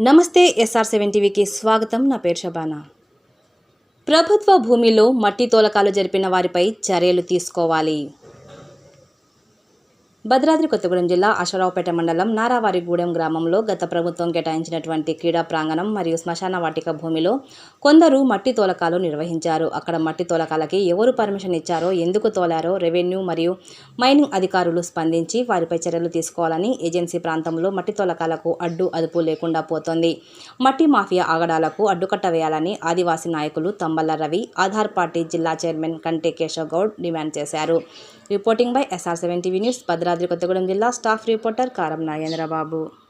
నమస్తే SR seven టీవీకి స్వాగతం. నా పేరు షబానా. ప్రభుత్వ భూమిలో మట్టి తోలకాలు జరిపిన వారిపై చర్యలు తీసుకోవాలి. భద్రాద్రి కొత్తగూడెం జిల్లా అశ్వరావుపేట మండలం నారావారిగూడెం గ్రామంలో గత ప్రభుత్వం కేటాయించినటువంటి క్రీడా ప్రాంగణం మరియు శ్మశాన వాటిక భూమిలో కొందరు మట్టి తోలకాలు నిర్వహించారు. అక్కడ మట్టి తోలకాలకి ఎవరు పర్మిషన్ ఇచ్చారో ఎందుకు తోలారో రెవెన్యూ మరియు మైనింగ్ అధికారులు స్పందించి వారిపై చర్యలు తీసుకోవాలని ఏజెన్సీ ప్రాంతంలో మట్టి తోలకాలకు అడ్డు అదుపు లేకుండా పోతోంది. మట్టి మాఫియా ఆగడాలకు అడ్డుకట్ట వేయాలని ఆదివాసీ నాయకులు తంబల్ల రవి ఆధార్ పార్టీ జిల్లా చైర్మన్ కంటే కేశవ్ గౌడ్ డిమాండ్ చేశారు. Reporting by SR seven TV news Bhadradri. Kothagudem జిల్లా స్టాఫ్ రిపోర్టర్ కారం నాగేంద్రబాబు.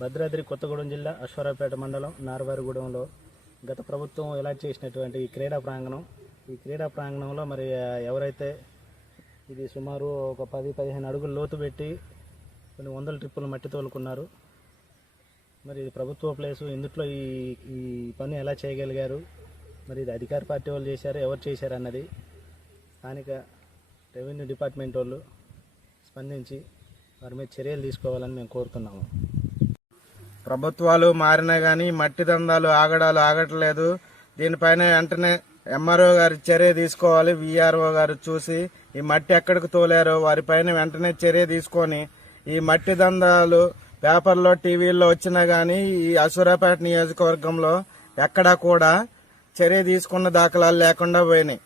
భద్రాద్రి కొత్తగూడెం జిల్లా అశ్వరావుపేట మండలం నార్వారిగూడెంలో గత ప్రభుత్వం ఎలా చేసినటువంటి ఈ క్రీడా ప్రాంగణం ఈ క్రీడా ప్రాంగణంలో మరి ఎవరైతే ఇది సుమారు ఒక పది పదిహేను అడుగులు లోతు పెట్టి కొన్ని వందల ట్రిప్పులు మట్టి తోలుకున్నారు. మరి ఇది ప్రభుత్వ ప్లేసు ఇందుట్లో ఈ ఈ పని ఎలా చేయగలిగారు? మరి ఇది అధికార పార్టీ వాళ్ళు చేశారు ఎవరు చేశారు అన్నది స్థానిక రెవెన్యూ డిపార్ట్మెంట్ వాళ్ళు స్పందించి వారి మీద చర్యలు తీసుకోవాలని మేము కోరుతున్నాము. ప్రభుత్వాలు మారినా గానీ మట్టి దందాలు ఆగడాలు ఆగట్లేదు. దీనిపైన వెంటనే ఎంఆర్ఓ గారు చర్య తీసుకోవాలి. విఆర్ఓ గారు చూసి ఈ మట్టి ఎక్కడికి తోలారో వారిపైన వెంటనే చర్య తీసుకొని ఈ మట్టి దందాలు పేపర్లో టీవీల్లో వచ్చినా గానీ ఈ అసూరాపేట నియోజకవర్గంలో ఎక్కడా కూడా చర్య తీసుకున్న దాఖలాలు లేకుండా పోయినాయి.